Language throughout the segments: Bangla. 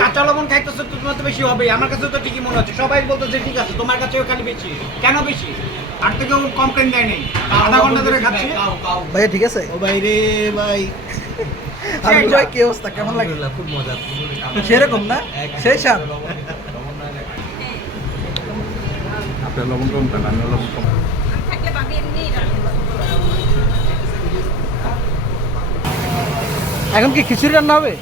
কাঁচা লবণ খাইতেছো তোমার তো বেশি হবে, আমার কাছে তো ঠিকই মনে হচ্ছে। সবাই বলতেছে ঠিক আছে, তোমার কাছেও খালি বেশি। কেন বেশি? আর তো কেউ কমপ্লেন দেয় নাই। আধা ঘন্টা ধরে খাচ্ছি। ভাইয়া ঠিক আছে? ও ভাই রে ভাই, আমি ভাই কি অবস্থা, কেমন লাগে? খুব মজা। সেরকম না, সেই স্বাদ। আপনার লবণ কম খান, আমি লবণ কম। এখন কি খিচুড়ি রান্না হবে?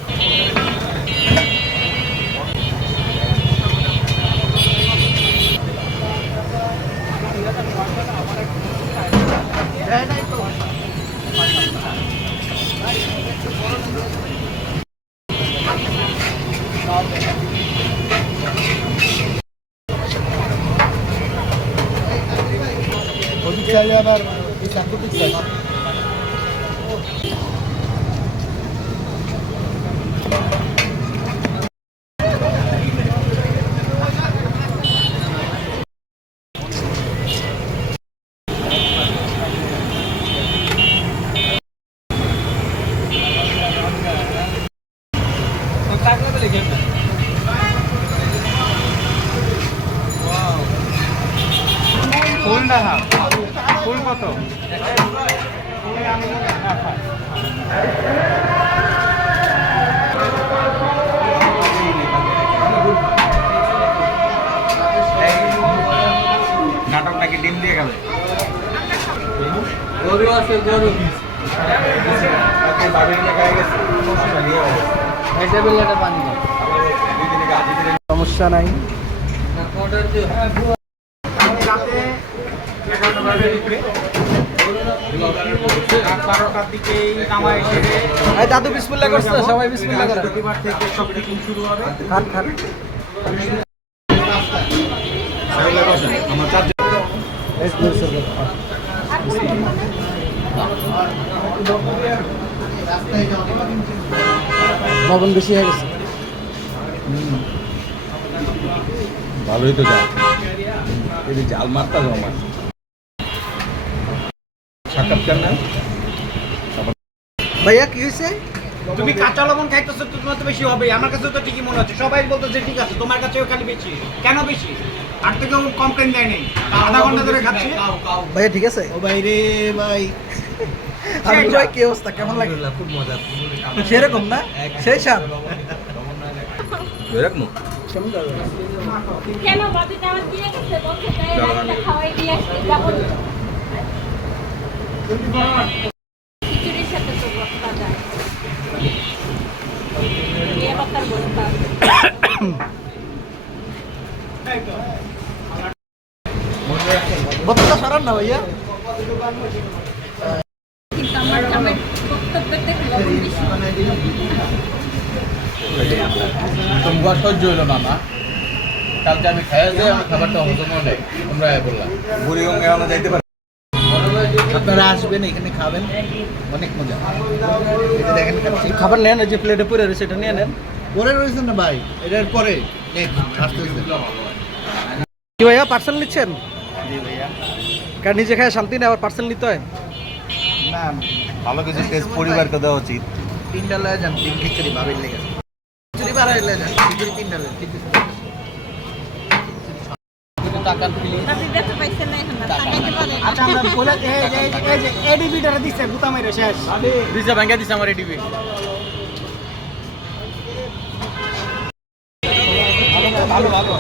আবার ফুল না ফুল কত? নাটক নাকি ডিম দিয়ে গেল? গরু আছে, গরু সমস্যা নাই। দাদু বিসমিল্লাহ করছে, সবাই বিসমিল্লাহ করে। প্রতিবার থেকে সব টিফিন শুরু হবে। খান খান। আমার চার লবণ বেশি হয়ে গেছে। ভালোই তো যায়। এই জাল মারটা জমা সাক্ষাৎকার না। ভাইয়া কি হয়েছে? তুমি কাঁচা লবণ খাইতেছো তোমার তো বেশি হবে, আমার কাছে তো ঠিকই মনে হচ্ছে। সবাই বলতেছে ঠিক আছে, তোমার কাছেও খালি বেশি। কেন বেশি? আর তো কেউ কমপ্লেন দেয় নাই। আধা ঘন্টা ধরে খাচ্ছি। ভাইয়া ঠিক আছে? ও ভাই রে ভাই, আমি ভাই কি অবস্থা, কেমন লাগে? খুব মজা। সেরকম না, সেই স্বাদ। এরকম কেন বাবিটা আমার দিয়ে গেছে, বলছে তাই রাতটা খাওয়াই দিয়ে আসতে যাবো। খিচুড়ির সাথে তো ভর্তা যায়, বিয়ে পাতার ভর্তা। ভর্তা সরান না ভাইয়া। কিন্তু আমার বক্তব্যতে লবণ বেশি। তোমার সহ্য হইলো না না, কালকে আমি খাইয়া যাই, আমার খাবারটা হজমও নেই, তোমরা বললাম বুড়িগঙ্গে এখনো যাইতে পারে। আপনারা আসবেন, এখানে খাবেন, অনেক মজা। দেখেন খাবার নেন, যে প্লেটে পরে রয়েছে এটা নিয়ে নেন। পরে রয়েছেন না ভাই, এটার পরে কি ভাইয়া পার্সেল নিচ্ছেন? কারণ নিজে খায় শান্তি নেই, আবার পার্সেল নিতে হয়। না, ভালো কিছু টেস্ট পরিবারকে দেওয়া উচিত। 3টা লয়ে যান, 3 খিচুড়ি ভাবির লেগে। খিচুড়ি বাড়াই লয়ে যান, খিচুড়ি 3টা লয়ে। টাকা দিলে বাবি দেখতে পাইছে না এখন, তাকাইতে পারে না। আচ্ছা আমরা বলে এই যে এডিবিটারে দিছে গুতা মেরে শেষ। দিছে ভাঙ্গা দিছে আমার এডিবি। ভালো ভালো